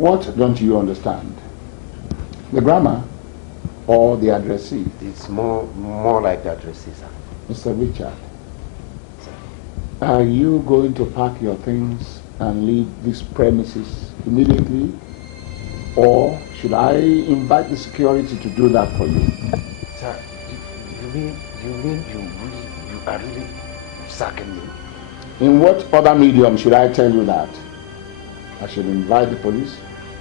What don't you understand? The grammar or the addressee? It's more like the addressee, sir. Mr. Richard, Sir. are you going to pack your things and leave these premises immediately? Or should I invite the security to do that for you? Sir, you are really sacking me? In what other medium should I tell you that? I should invite the police?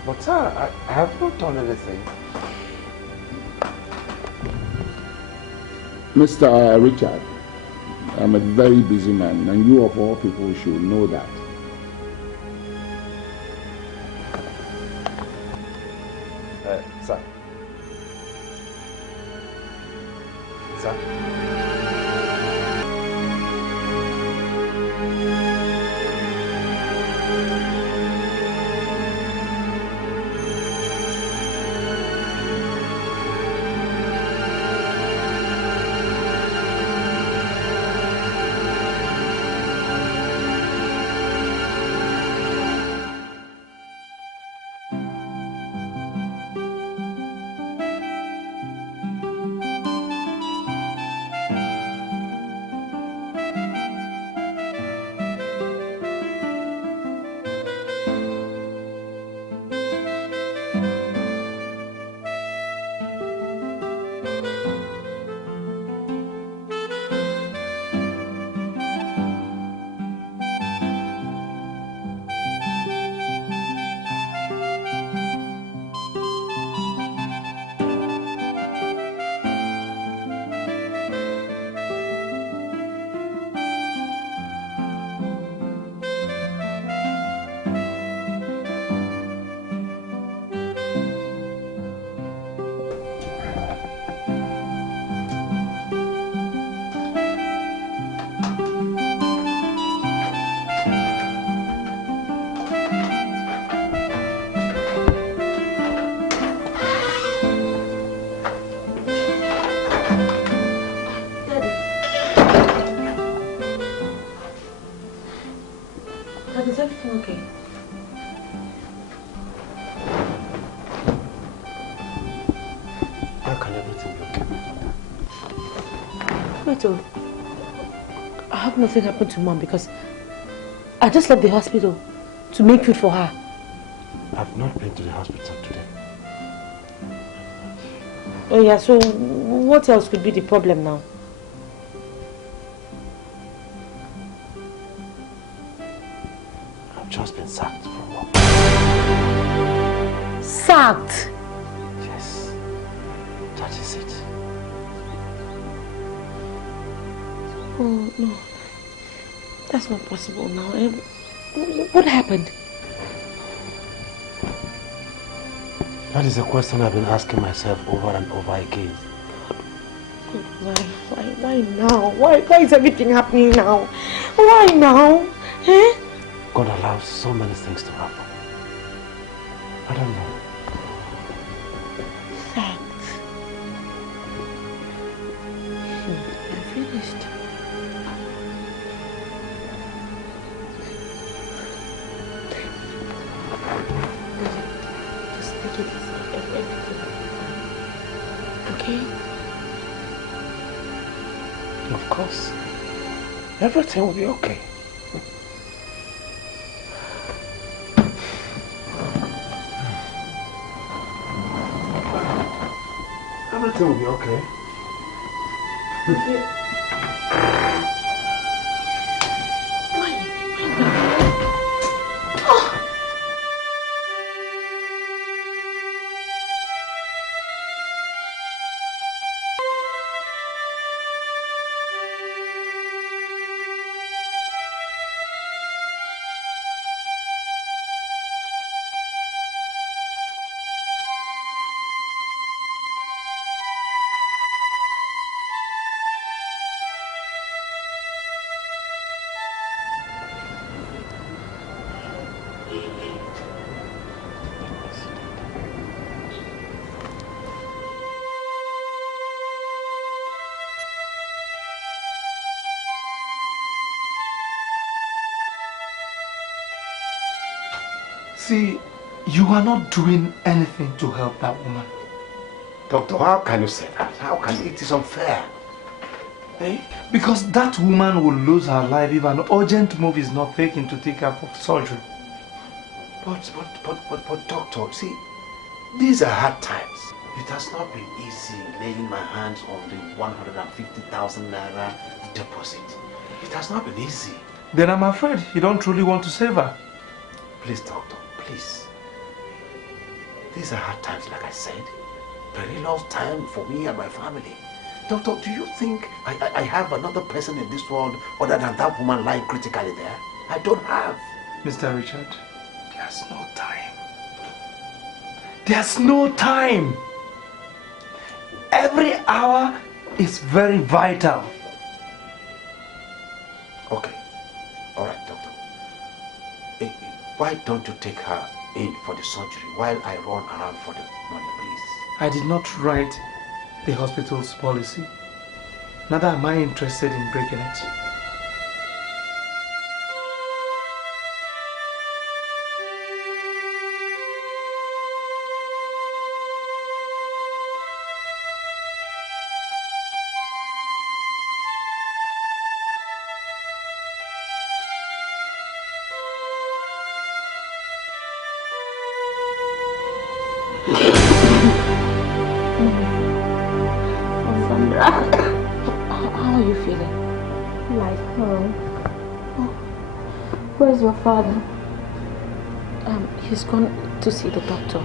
But sir, I have not done anything. Mr. Richard, I'm a very busy man, and you of all people should know that. Sir. Sir. hospital. I hope nothing happened to Mom because I just left the hospital to make food for her. I've not been to the hospital today. Oh yeah, so what else could be the problem now? I've just been sacked from work. Sacked? Yes, that is it. Oh no, that's not possible now. What happened? That is a question I've been asking myself over and over again. Why now? Why is everything happening now? Why now? Eh? God allows so many things to happen. I don't know. Fact. I'm finished. Just take it easy. Everything. Okay? Of course. Everything will be okay. Everything will be okay. Why now? See, you are not doing anything to help that woman. Doctor, how can you say that? How can it is unfair? Eh? Because that woman will lose her life if an urgent move is not taken to take her for surgery. But doctor, see, these are hard times. It has not been easy laying my hands on the 150,000 naira deposit. It has not been easy. Then I'm afraid you don't truly want to save her. Please, doctor, please. These are hard times, like I said. Very lost time for me and my family. Doctor, do you think I have another person in this world other than that woman lying critically there? I don't have. Mr. Richard, there's no time. There's no time. Every hour is very vital. Okay. All right, doctor. Why don't you take her in for the surgery while I run around for the money, please? I did not write the hospital's policy. Neither am I interested in breaking it. How are you feeling? Like home. Oh. Where's your father? He's gone to see the doctor.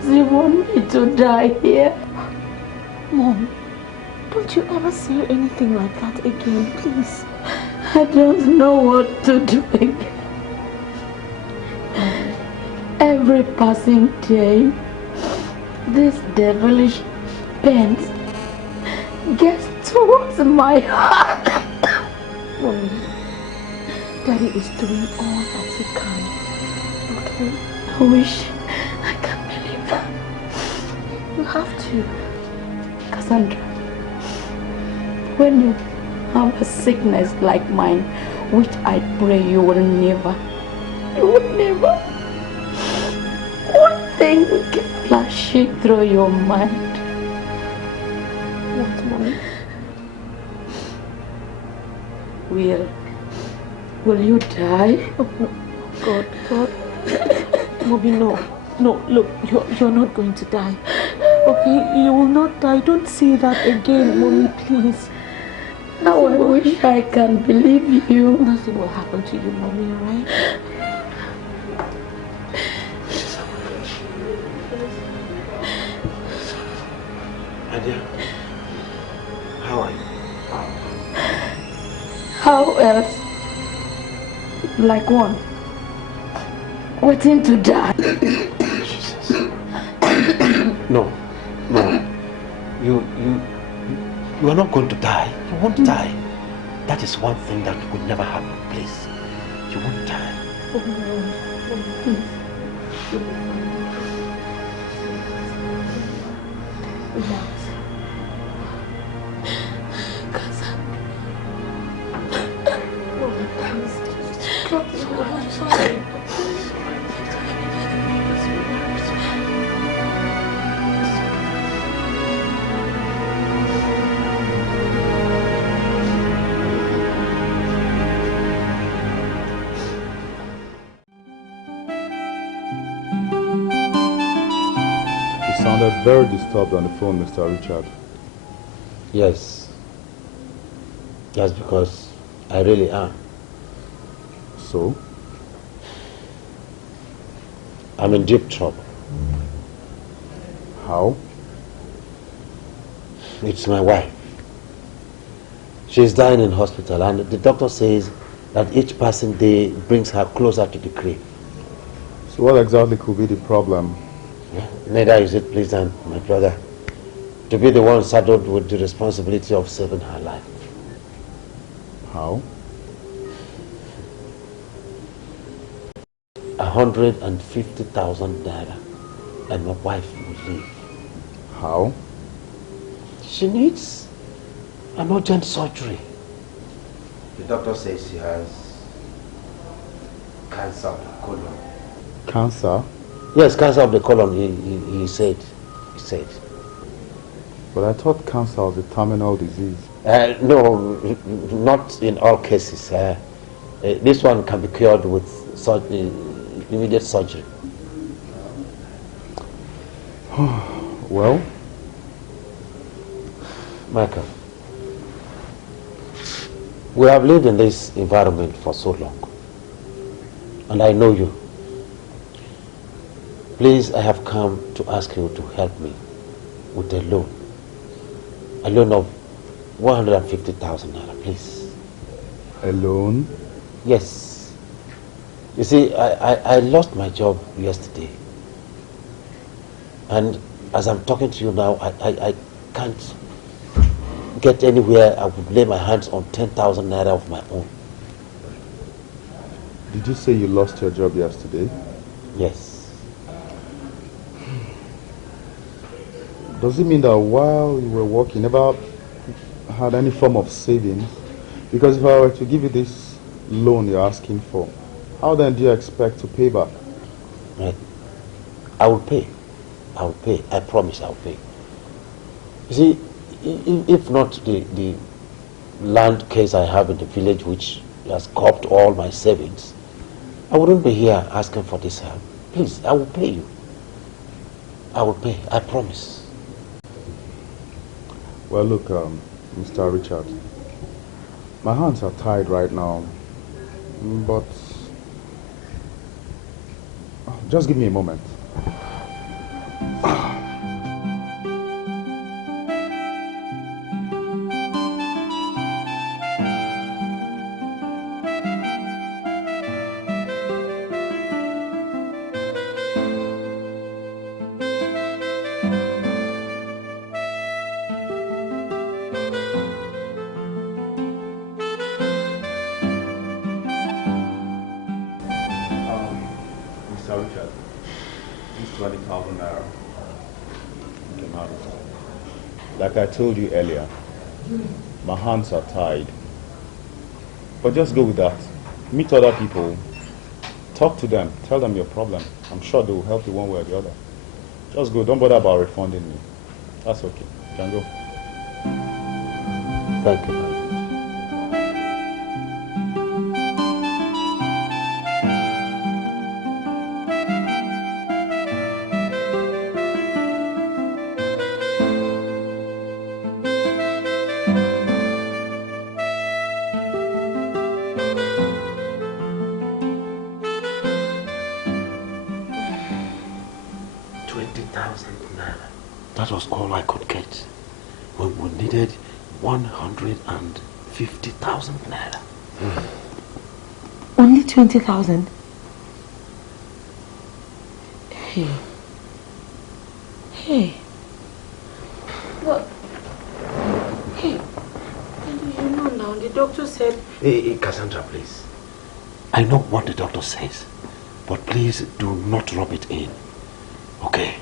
Does he want me to die here? Mom, don't you ever say anything like that again, please. I don't know what to do again. Every passing day, this devilish pain gets towards my heart. Mommy, Daddy is doing all that he can. Okay? I wish I can believe that. You have to. Cassandra, when you have a sickness like mine, which I pray you will never, one thing keep flashing through your mind. What? Will you die? Oh, no. God. Mommy, no. No, look, you're not going to die. Okay, you will not die. Don't say that again, Mommy, please. How I wish I can believe you. Nothing will happen to you, Mommy, alright? Nadia, how are you? How else? Like one waiting to die. Jesus. No. You are not going to die. You won't die. That is one thing that could never happen. Please. You won't die. Relax. You sounded very disturbed on the phone, Mr. Richard. Yes. That's because I really am. So? I'm in deep trouble. How? It's my wife. She's dying in hospital, and the doctor says that each passing day brings her closer to the grave. So what exactly could be the problem? Neither is it pleasant, my brother, to be the one saddled with the responsibility of saving her life. How? 150,000 naira, and my wife will live. How? She needs an urgent surgery. The doctor says she has cancer of the colon. Cancer? Yes, cancer of the colon, he said. But I thought cancer was a terminal disease. No, not in all cases. This one can be cured with immediate surgery. Well? Michael, we have lived in this environment for so long, and I know you. Please, I have come to ask you to help me with a loan of 150,000 naira, please. A loan? Yes. You see, I lost my job yesterday, and as I'm talking to you now, I can't get anywhere. I would lay my hands on 10,000 naira of my own. Did you say you lost your job yesterday? Yes. Does it mean that while you were working, you never had any form of savings? Because if I were to give you this loan you're asking for, how then do you expect to pay back? Right. I will pay. I promise I will pay. You see, if not the land case I have in the village which has copped all my savings, I wouldn't be here asking for this help. Please, I will pay you. I will pay. I promise. Well, look, Mr. Richard, my hands are tied right now, but just give me a moment. Mr. Richard, this 20,000 naira. You can have it. Like I told you earlier, my hands are tied. But just go with that. Meet other people. Talk to them. Tell them your problem. I'm sure they will help you one way or the other. Just go. Don't bother about refunding me. That's okay. You can go. Thank you. 20,000 naira. That was all I could get when we needed 150,000 naira. Only 20,000? Hey. Hey. What? Hey. You know now, the doctor said... Hey, Cassandra, please. I know what the doctor says, but please do not rub it in. Okay?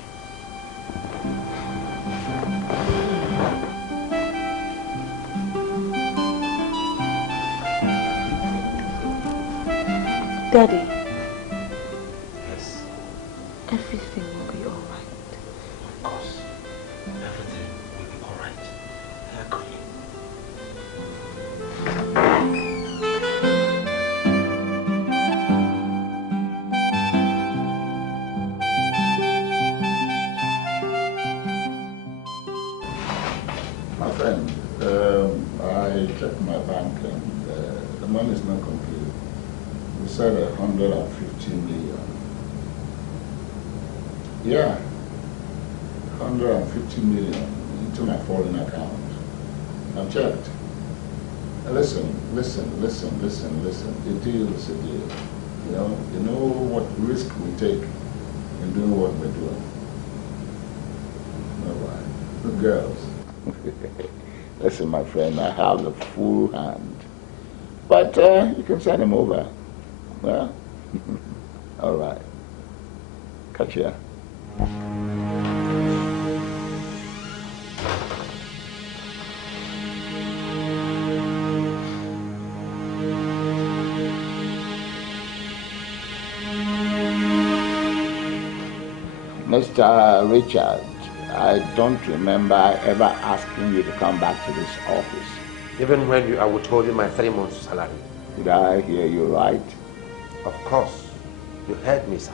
Daddy. Yes. Everything will be all right. Of course. Everything will be all right. I agree. My friend, I checked my bank and the money is not complete. We said 150 million. Yeah, 150 million into my foreign account. I've checked. Now listen. The deal is a deal. You know what risk we take in doing what we're doing. All right. Good girls. Listen, my friend, I have the full hand. But you can send him over. Well, all right. Catch ya. Mr. Richard, I don't remember ever asking you to come back to this office. Even when I would hold you my 3 months salary. Did I hear you right? Of course. You heard me, sir.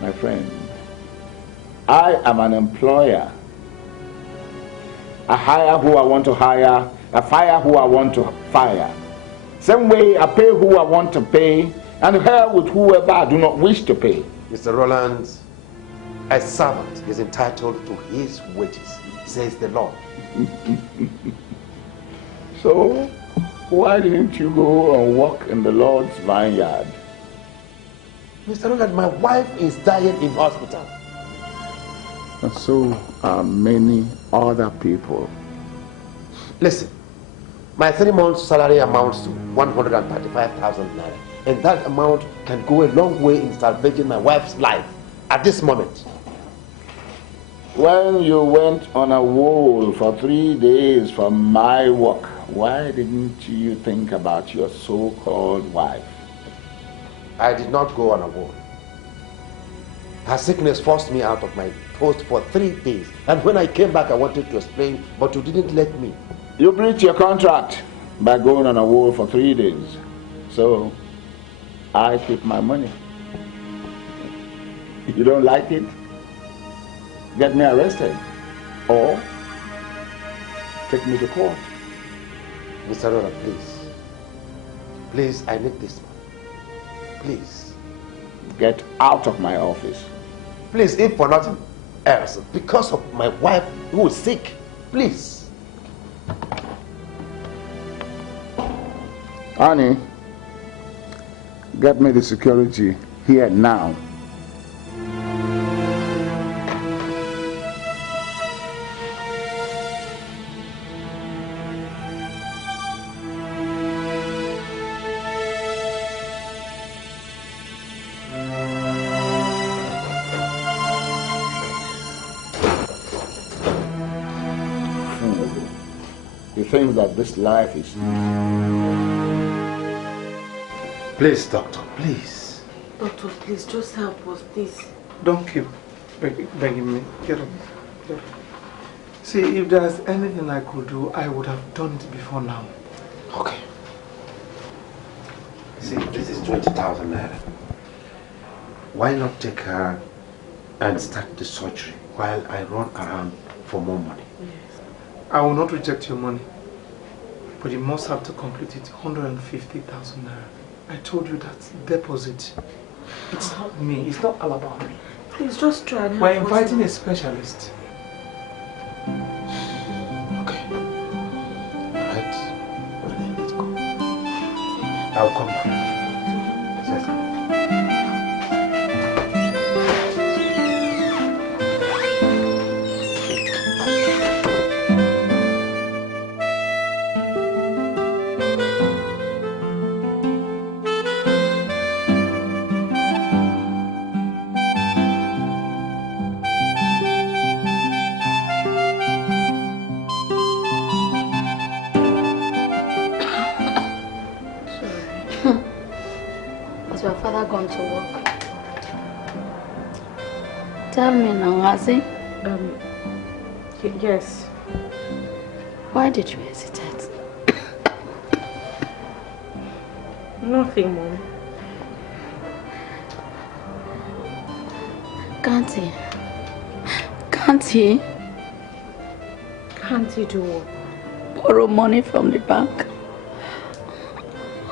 My friend, I am an employer. I hire who I want to hire. I fire who I want to fire. Same way I pay who I want to pay and hire with whoever I do not wish to pay. Mr. Roland, a servant is entitled to his wages, says the law. So, why didn't you go and work in the Lord's vineyard? Mr. Roland, my wife is dying in hospital. And so are many other people. Listen, my 3 months salary amounts to 135,000 naira. And that amount can go a long way in salvaging my wife's life at this moment. When you went on a wall for 3 days for my work, why didn't you think about your so-called wife? I did not go on a wall. Her sickness forced me out of my post for 3 days. And when I came back, I wanted to explain, but you didn't let me. You breached your contract by going on a wall for 3 days. So, I keep my money. You don't like it? Get me arrested. Or take me to court. Mr. Roland, please. Please, I need this money. Please. Get out of my office. Please, if for nothing else, because of my wife who is sick, please. Honey, get me the security here now. You think that this life is... Please, doctor, please. Doctor, please, just help us, please. Don't keep begging me. Get up. Get up. See, if there's anything I could do, I would have done it before now. Okay. See, this is 20,000 naira. Why not take her and start the surgery while I run around for more money? Yes. I will not reject your money. But you must have to complete it 150,000 naira. I told you that deposit. It's not me. It's not all about me. Please just try and We're help us inviting now. a specialist. Okay. Alright. Let's go. I'll come back. Yes. Has your father gone to work? Tell me now, has he? Yes. Why did you hesitate? Nothing, Mom. Can't he? Can't he? Can't he do what? Borrow money from the bank?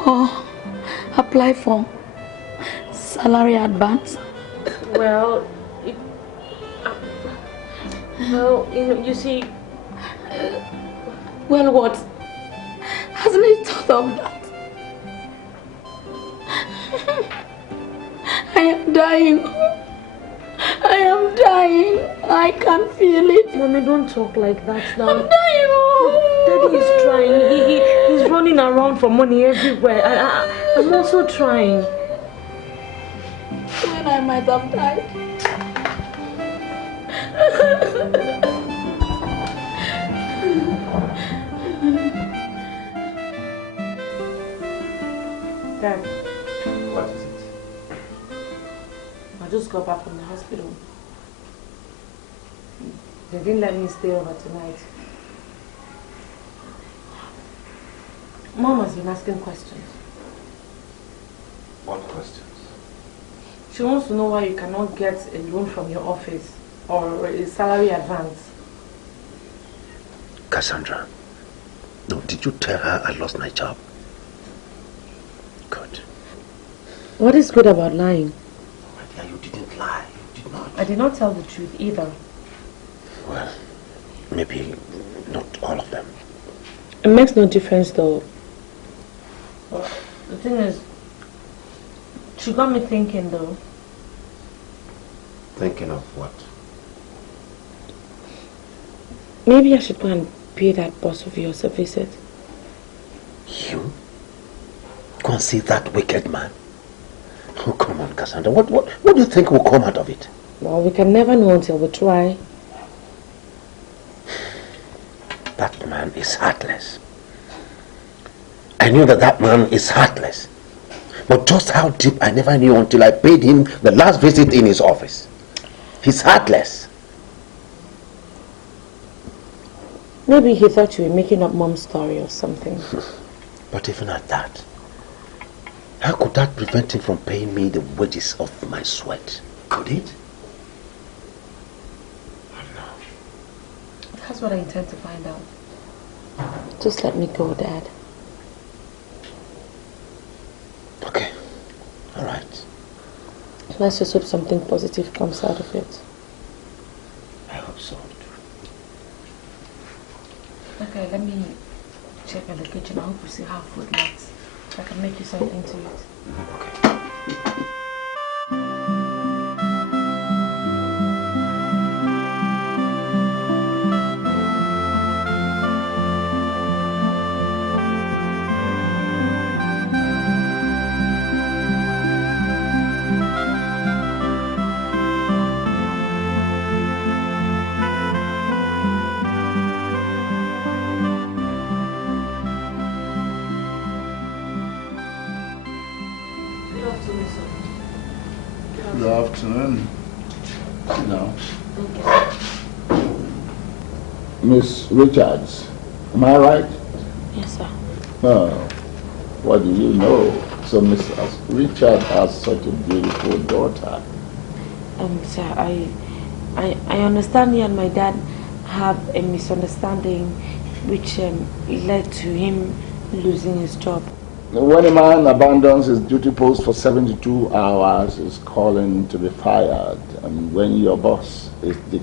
Or apply for salary advance? Well, you see... Well, what? Hasn't he thought of that? I am dying. I am dying. I can feel it. Mommy, don't talk like that now. I'm dying. Daddy is trying. He's running around for money everywhere. I'm also trying. When I might have died. Dad, What is it? I just got back from the hospital. They didn't let me stay over tonight. Mom has been asking questions. What questions? She wants to know why you cannot get a loan from your office or a salary advance. Cassandra, no, did you tell her I lost my job? Good. What is good about lying? My dear, you didn't lie. You did not. I did not tell the truth either. Well, maybe not all of them. It makes no difference though. But the thing is, she got me thinking though. Thinking of what? Maybe I should go and pay that boss of yours a visit. You? Go and see that wicked man? Oh, come on, Cassandra. What do you think will come out of it? Well, we can never know until we try. That man is heartless. I knew that man is heartless. But just how deep I never knew until I paid him the last visit in his office. He's heartless. Maybe he thought you were making up Mom's story or something. But even at that, how could that prevent him from paying me the wages of my sweat? Could it? I don't know. That's what I intend to find out. Just let me go, Dad. Okay. All right. Let's just hope something positive comes out of it. I hope so. Okay, let me check in the kitchen. I hope you see how food looks. I can make you something to eat. Okay. Good afternoon. No. Miss Richards, am I right? Yes, sir. Oh, what do you know? So Miss Richard has such a beautiful daughter. Sir, I understand you and my dad have a misunderstanding which led to him losing his job. When a man abandons his duty post for 72 hours, is calling to be fired. And when your boss is Dick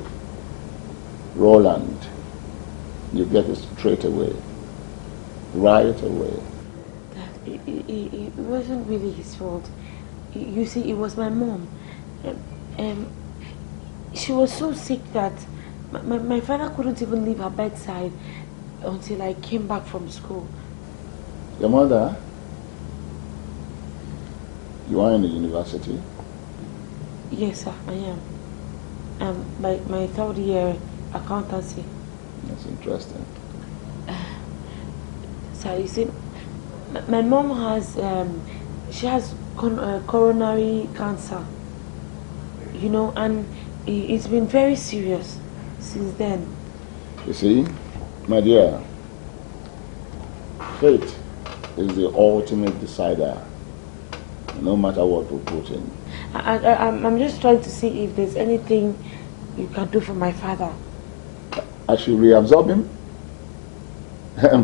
Roland, you get it straight away, right away. It wasn't really his fault. You see, it was my mom. She was so sick that my father couldn't even leave her bedside until I came back from school. Your mother? You are in the university? Yes, sir, I am. My third year accountancy. That's interesting. So you see, my mom has she has coronary cancer. You know, and it's been very serious since then. You see, my dear, fate is the ultimate decider, no matter what we put in. I'm just trying to see if there's anything you can do for my father. I should reabsorb him?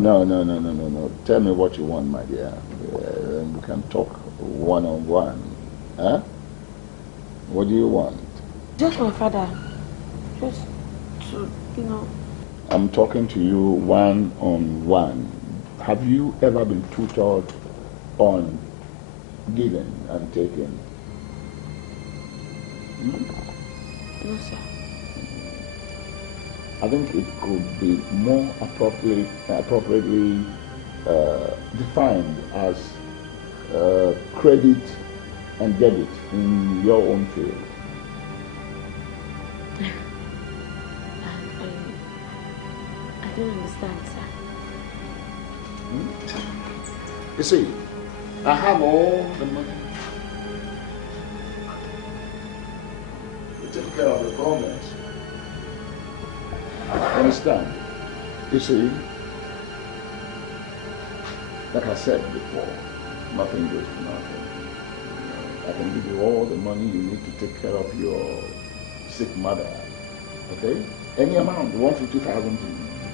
No. Tell me what you want, my dear. We can talk one-on-one. Huh? What do you want? Just my father. Just to, you know. I'm talking to you one-on-one. Have you ever been tutored on giving and taking? No, sir. I think it could be more appropriately defined as credit and debit in your own field. I don't understand, sir. You see, I have all the money to take care of the problems. Understand? You see, like I said before, nothing goes for nothing. I can give you all the money you need to take care of your sick mother. Okay? Any amount, 150,000 to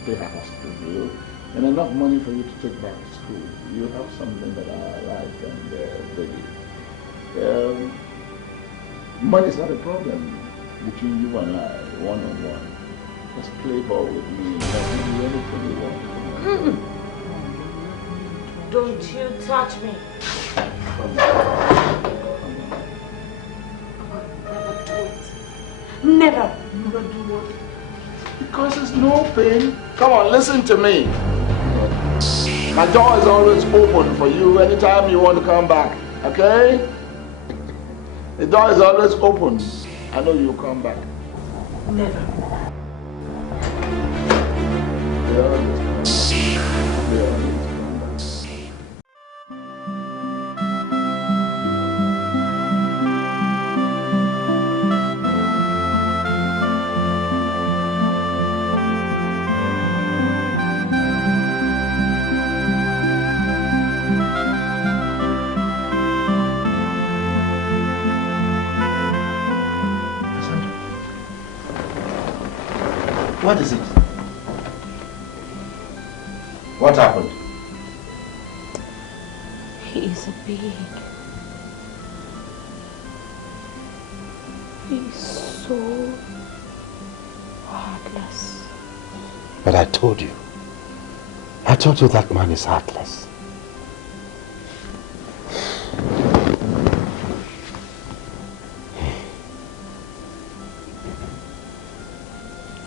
pay her hospital bill, and enough money for you to take back to school. You have something that I like and baby. Money is not a problem between you and I, one-on-one. Just play ball with me. I'll give you anything you want. Don't you touch me. Come on. Never do it. Never do what? Because there's no pain. Come on, listen to me. My door is always open for you anytime you want to come back. Okay? The door is always open. I know you'll come back. Never. What is it? What happened? He is a pig. He's so heartless. But I told you that man is heartless.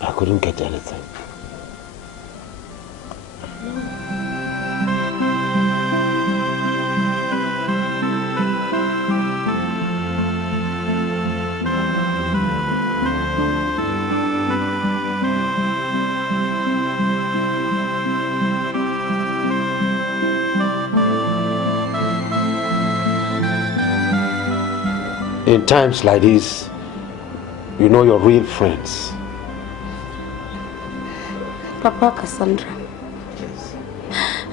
I couldn't get anything. In times like this, you know your real friends. Papa Cassandra, yes.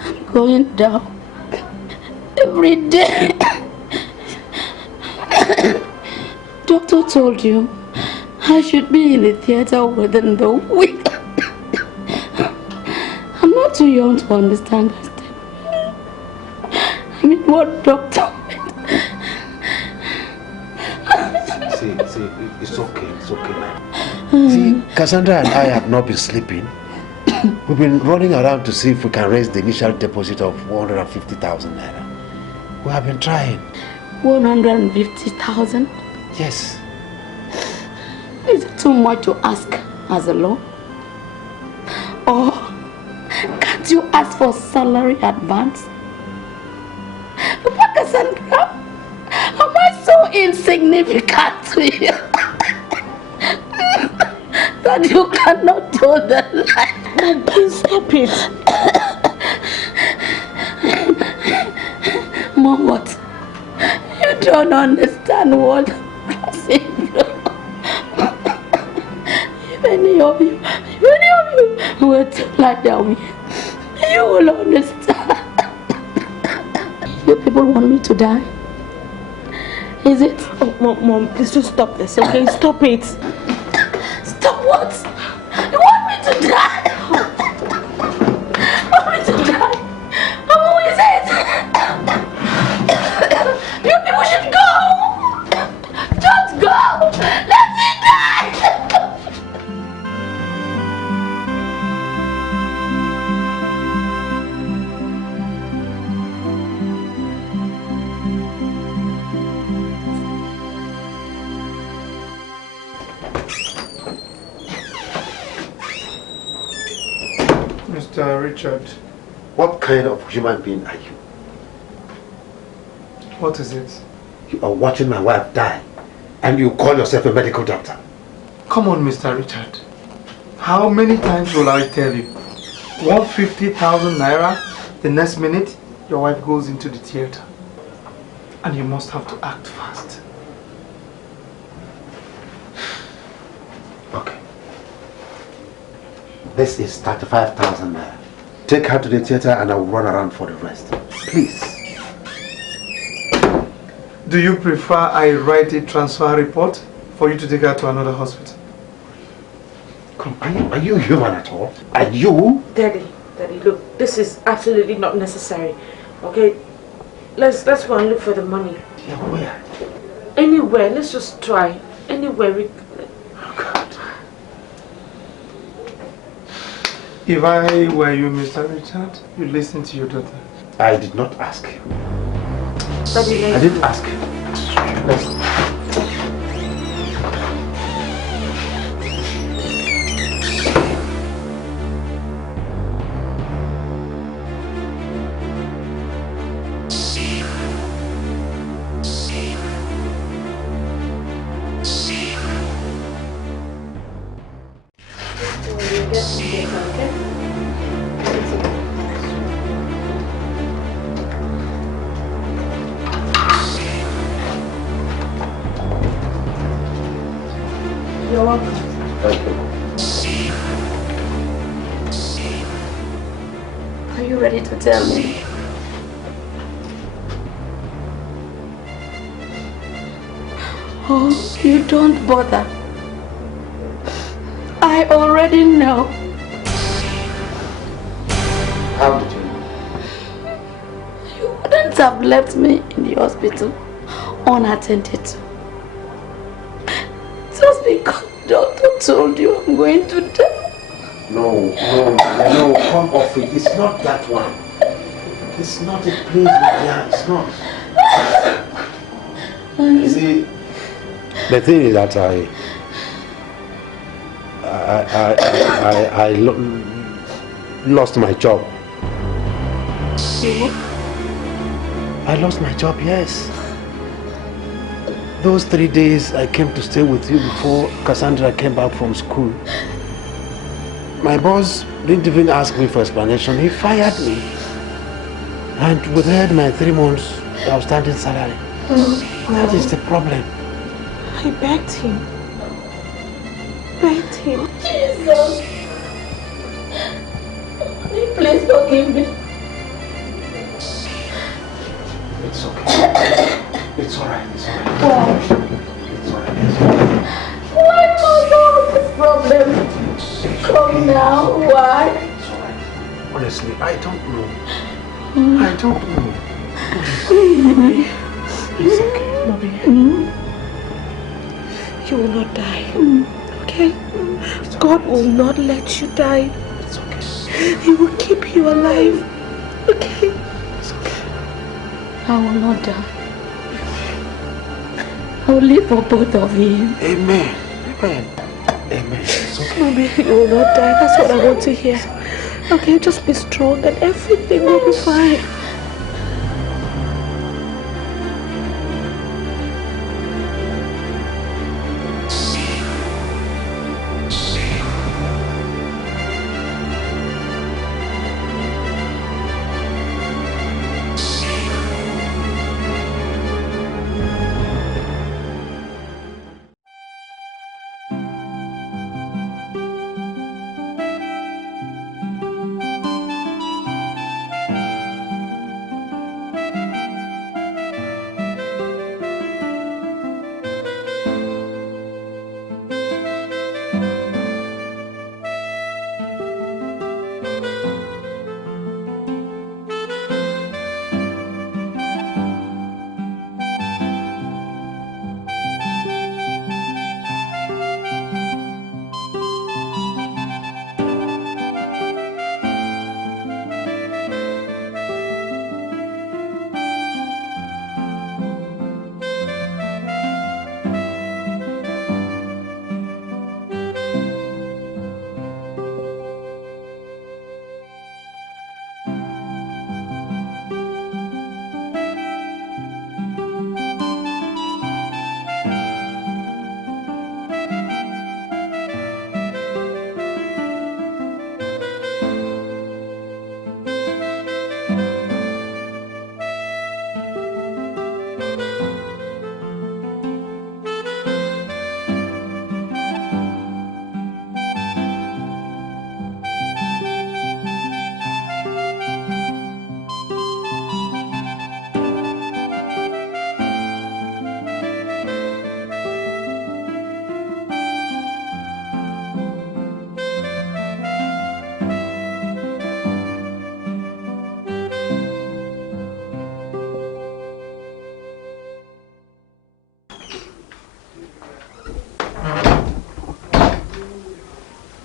I'm going down every day. Doctor told you I should be in the theater within the week. I'm not too young to understand that. what doctor. See, it's okay, it's okay now. See, Cassandra and I have not been sleeping. We've been running around to see if we can raise the initial deposit of 150,000 naira. We have been trying. 150,000? Yes. Is it too much to ask as a law? Or can't you ask for salary advance? But Cassandra, am I so insignificant to you that you cannot do the line? Mom, please stop it. Mom, what? You don't understand what I'm passing through. If any of you were to lie down here, you will understand. You people want me to die? Is it? Oh, Mom, please just stop this, okay? Stop it. Stop what? You want me to die? You want me to die? Who is it? You people should go! Just go! Let me die! Mr. Richard. What kind of human being are you? What is it? You are watching my wife die, and you call yourself a medical doctor. Come on, Mr. Richard. How many times will I tell you? 150,000 naira, the next minute, your wife goes into the theater. And you must have to act fast. Okay. This is 35,000 naira. Take her to the theater and I will run around for the rest. Please. Do you prefer I write a transfer report for you to take her to another hospital? Come, are you human at all? Are you? Daddy, look, this is absolutely not necessary. Okay? Let's go and look for the money. Yeah, where? Anywhere, let's just try. Anywhere we... Oh, God. If I were you, Mr. Richard, you listen to your daughter. I did not ask you. Daddy, I didn't ask you. Let's... You're welcome. Thank you. Are you ready to tell me? Oh, you don't bother. I already know. How did you know? You wouldn't have left me in the hospital unattended to. Just because the doctor told you I'm going to die. No, come off it. It's not that one. It's not a place. Yeah, it's not. You see, the thing is that I lost my job. I lost my job, yes. Those 3 days I came to stay with you before Cassandra came back from school. My boss didn't even ask me for explanation. He fired me and withheld my 3 months outstanding salary. That is the problem. I begged him. Jesus! Please forgive me. It's okay. It's alright. It's alright. Why? It's alright. Why must all this problem come now? Why? It's alright. Honestly, I don't know. I don't know. Mommy. It's okay. Mommy. You will not die. Okay? God will not let you die. It's okay. He will keep you alive. Okay? It's okay. I will not die. I will live for both of you. Amen. Amen. Amen. It's okay. Mommy, you will not die. That's what I want to hear. Okay, just be strong and everything will be fine.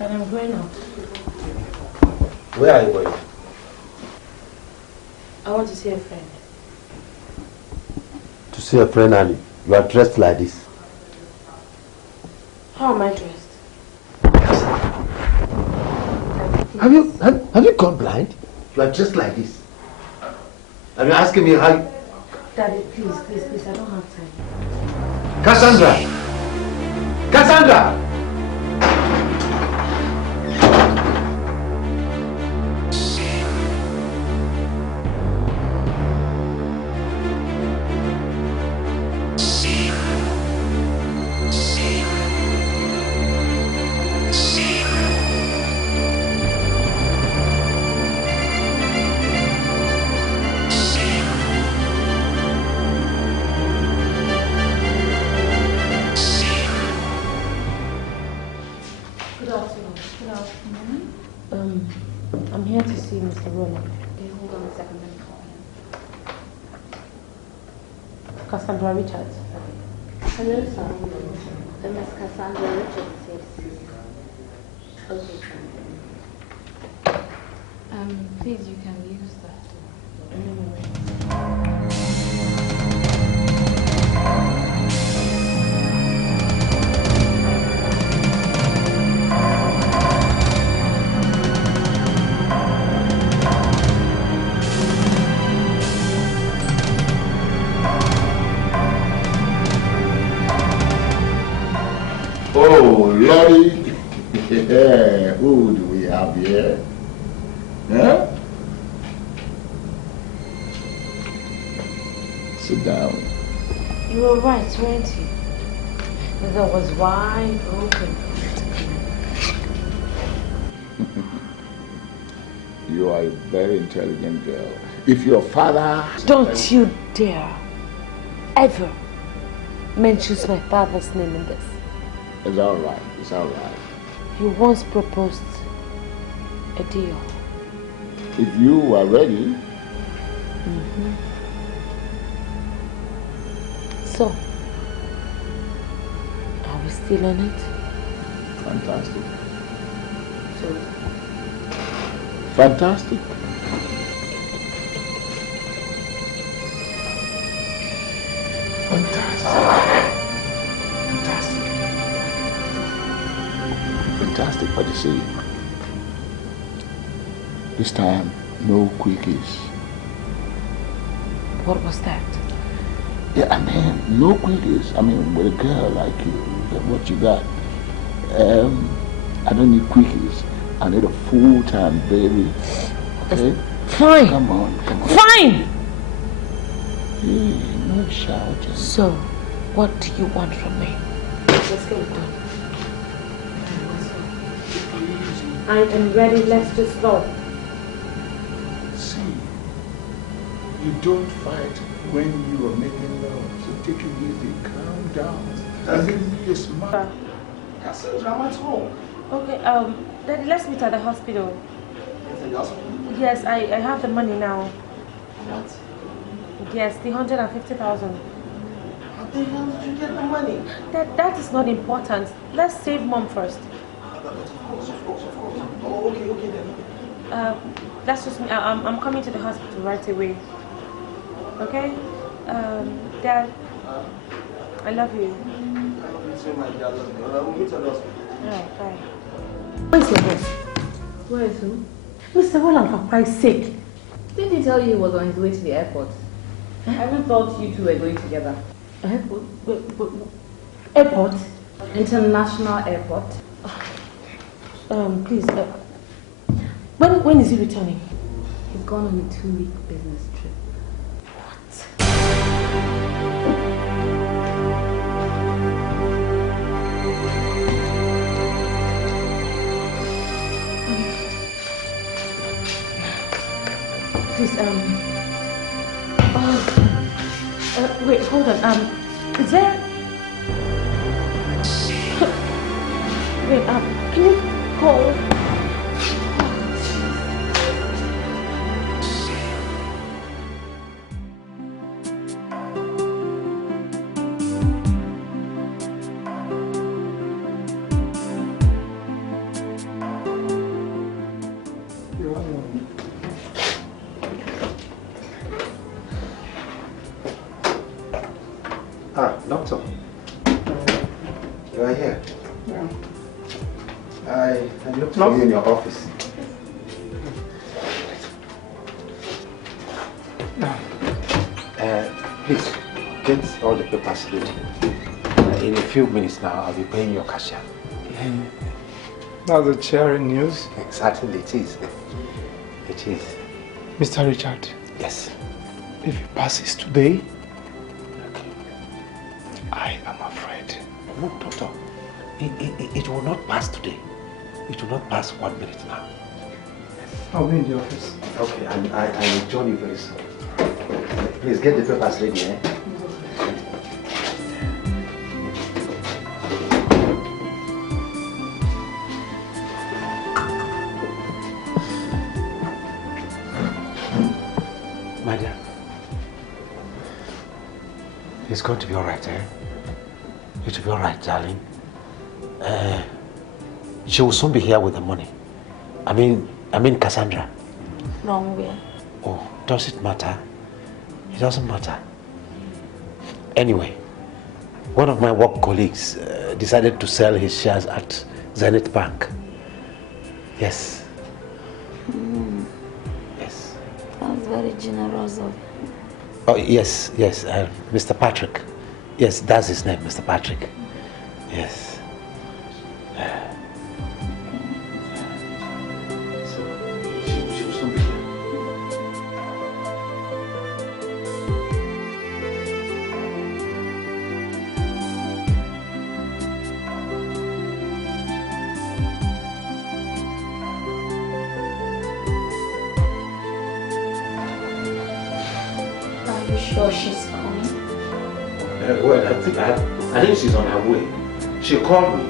I'm going out. Where are you going? I want to see a friend. To see a friend, Ali. You are dressed like this. How am I dressed? Have you gone blind? You are dressed like this. Are you asking me how you... Daddy, please, I don't have time. Cassandra! Cassandra! I'm here to see Mr. Roland. Okay, hold on a second, let me call him. Cassandra Richards. Hello, sir. Miss Cassandra Richards here to see you. Okay, sir. Please, you can use that door. Oh, Lordy. Yeah, who do we have here? Huh? Sit down. You were right, weren't you? The door was wide open. You are a very intelligent girl. If your father... Don't you dare ever mention my father's name in this. It's all right. It's all right. You once proposed a deal. If you are ready... So, are we still on it? Fantastic. So, Fantastic. Fantastic, but you see, this time, no quickies. what was that? Yeah, I mean, no quickies. I mean, with a girl like you, what you got? I don't need quickies. I need a full-time baby. Okay? Fine. Come on, come on. Fine! Hey, no shouting. So, what do you want from me? Let's get it done. I am ready, let's just go. See, you don't fight when you are making love. So take it easy, calm down. And give me a smile. Cassandra, I'm at home. Okay, Daddy, let's meet at the hospital. Yes, I have the money now. What? Yes, the 150,000. How the hell did you get the money? That is not important. Let's save Mom first. Of course. Oh, okay then. That's just me. I'm coming to the hospital right away. Okay? Dad, I love you. I love you too, my dear. We'll meet at the hospital. Alright, bye. Where's your boss? Where is who? Mr. Holland, for Christ's sake. Didn't he tell you he was on his way to the airport? I haven't thought you two were going together. Airport? International airport. Please, when is he returning? He's gone on a 2-week business trip. Please, wait, hold on, is there... Wait, can you call... Doctor. You are here? Yeah. I looked for you in your office. Please, get all the papers ready. In a few minutes now, I'll be paying your cashier. That's a cheering news. Certainly it is. It is. Mr. Richard. Yes. If he passes today, I am afraid. No, doctor. It will not pass today. It will not pass 1 minute now. I'll be in the office. Okay, and I will join you very soon. Please get the papers ready, eh? My dear, it's going to be all right, eh? It will be all right, darling. She will soon be here with the money. I mean Cassandra. Wrong way. Oh, does it matter? It doesn't matter. Anyway, one of my work colleagues decided to sell his shares at Zenith Bank. Yes. Yes. That's very generous of you. Oh, yes, Mr. Patrick. Yes, that's his name, Mr. Patrick. Yes. So, she will soon be here. Are you sure she's coming? Well, I think she's on her way. She called me.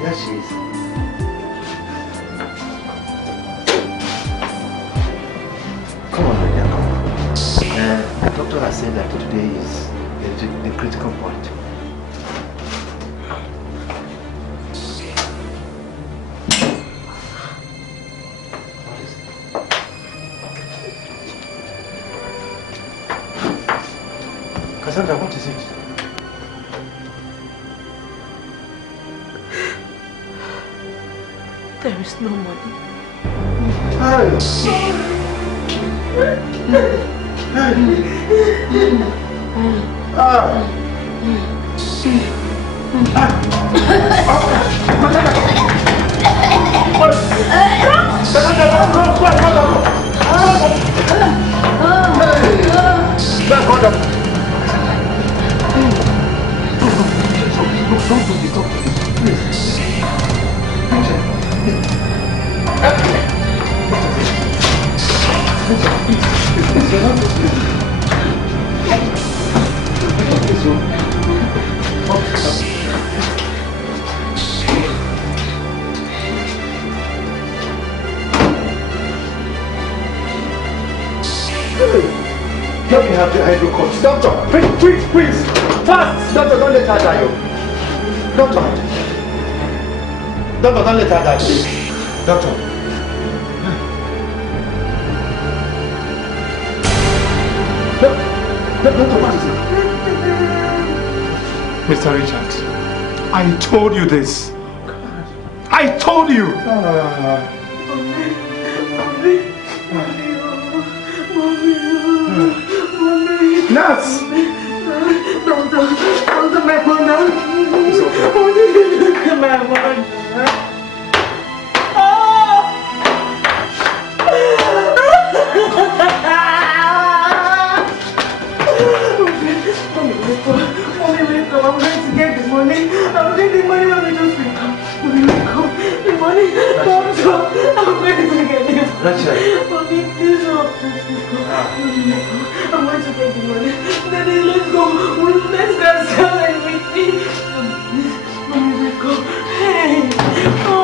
Here she is. The doctor has said that today is the critical point. What is it? Cassandra, what is it? There is no money. Let me have the hydrocodone. Doctor, please. Fast! Doctor, don't let her die. Doctor, don't let her die, please. Doctor. Doctor, what is it? Mr. Richard, I told you this. I told you. Nurse! Don't make one now. It's okay. Look at my one. I'm going to get the money. I'll get the money when we just wake up. When we wake up, the money comes up. I'm going to get it. Rachel. Mommy, please don't. I'm going to get the money. Daddy, let's go. Let's go outside with me. Mommy, wake up. Hey. Oh.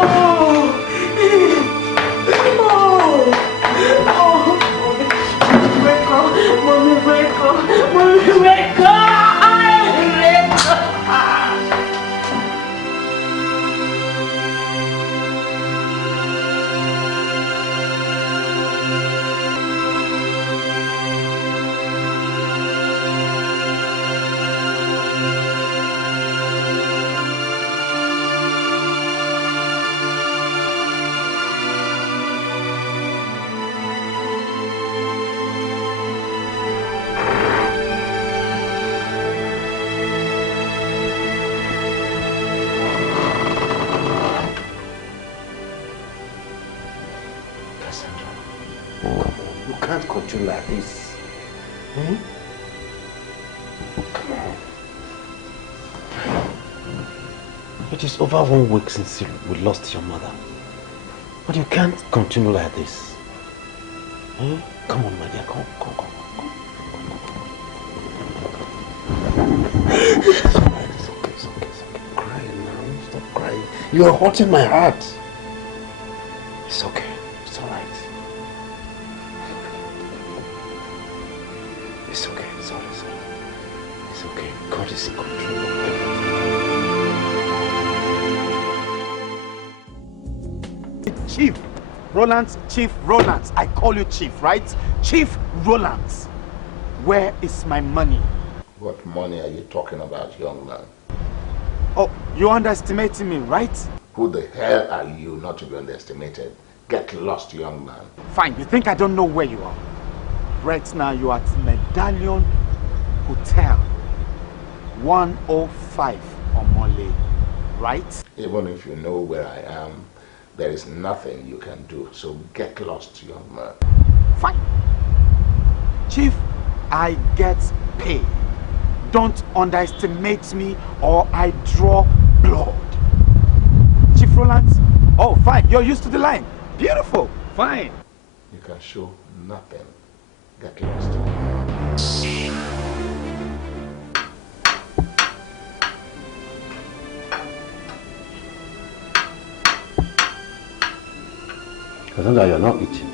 Wake up. Mommy, wake up. Mommy, wake up. Continue like this. Come on. It is over 1 week since we lost your mother. But you can't continue like this. Come on, my dear. Come. It's alright. It's okay. Cry now. Stop crying. You are hurting my heart. It's okay. It's alright. It's okay, sorry. It's okay. God is in control of everything. Chief Rollins. I call you Chief, right? Chief Rollins. Where is my money? What money are you talking about, young man? Oh, you're underestimating me, right? Who the hell are you not to be underestimated? Get lost, young man. Fine, you think I don't know where you are? Right now, you're at Medallion Hotel, 105 Omole, right? Even if you know where I am, there is nothing you can do. So get lost, young man. Fine. Chief, I get paid. Don't underestimate me or I draw blood. Chief Rollins? Oh, fine. You're used to the line. Beautiful. Fine. You can show nothing. Get lost. Cassandra, you're not eating.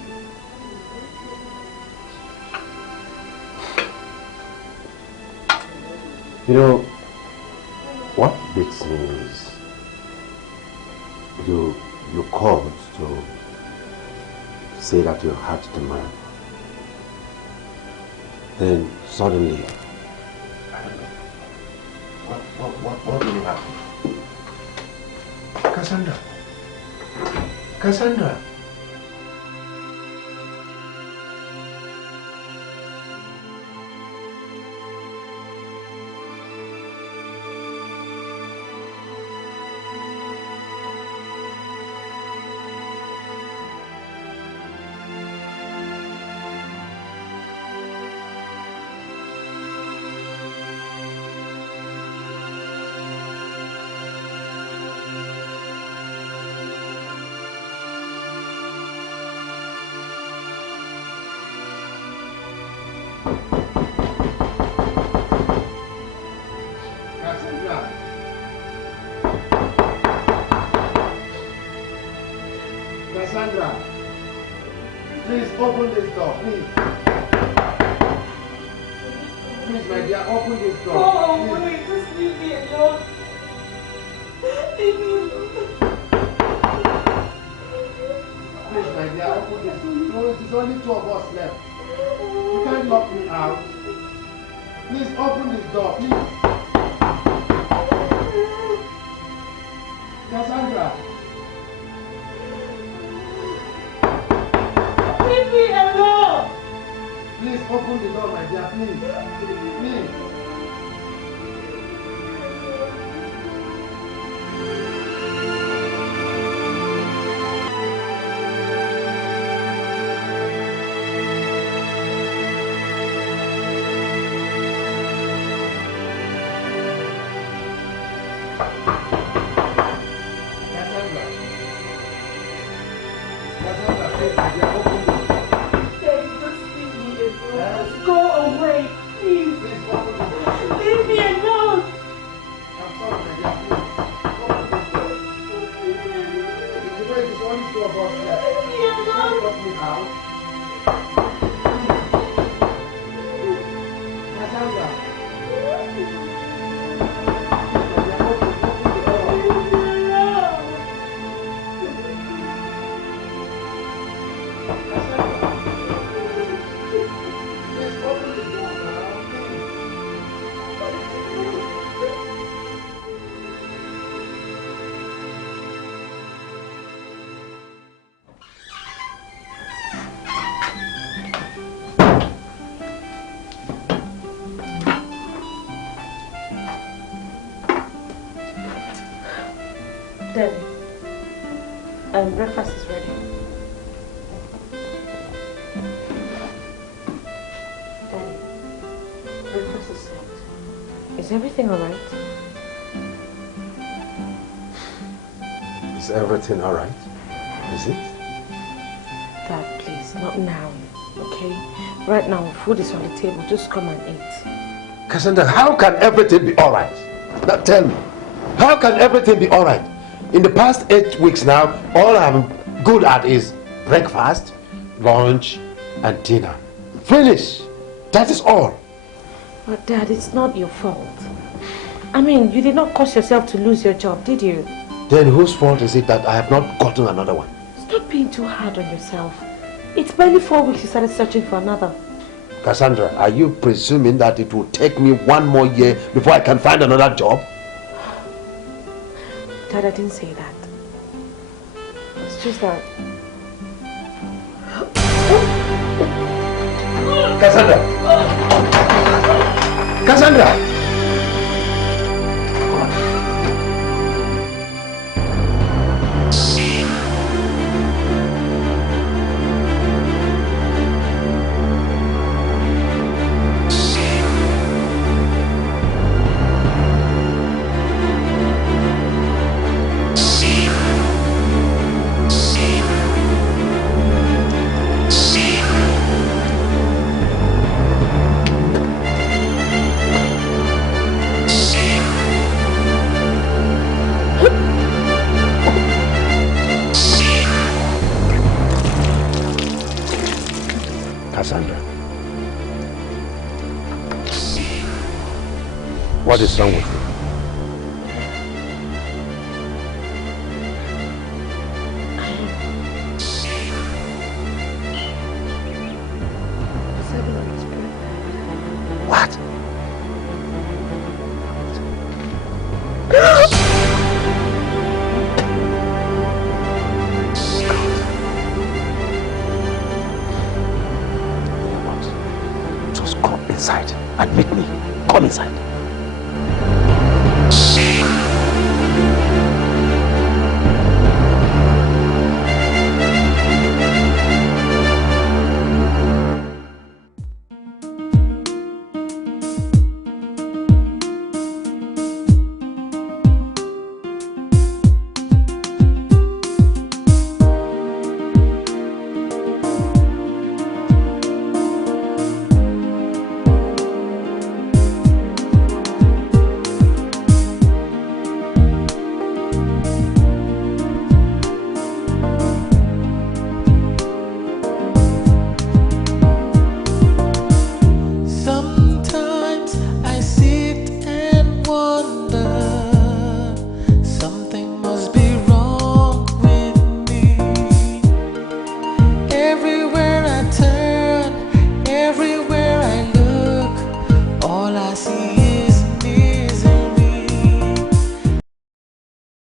You know, what beats me is you called to say that you had the man. Then suddenly, I don't know. What really happened? Cassandra. Cassandra. Cassandra, please open this door, please. Please, my dear, open this door. Oh, wait, just leave me alone. Leave me alone. Please, my dear, open this door. There's only 2 of us left. You can't lock me out. Please, open this door, please. Cassandra. Leave me alone. Please open the door, my dear, please. Please. Go away, please. Leave me alone. I'm sorry, my dear, please. Open this door. You know, there's only 2 of us left. Leave me You can't alone. lock me out. Cassandra. Daddy, breakfast is ready. Daddy, breakfast is served. Is everything alright? Is everything all right? Is it? Dad, please, not now, okay? Right now, food is on the table. Just come and eat. Cassandra, how can everything be all right? Now tell me, how can everything be all right? In the past 8 weeks now, all I'm good at is breakfast, lunch, and dinner. Finish. That is all. But Dad, it's not your fault. I mean, you did not cause yourself to lose your job, did you? Then whose fault is it that I have not gotten another one? Stop being too hard on yourself. It's barely 4 weeks you started searching for another. Cassandra, are you presuming that it will take me 1 more year before I can find another job? Dad, I didn't say that. It's just that... Cassandra! Cassandra! What is wrong with you? What? Just come inside and meet me. Come inside.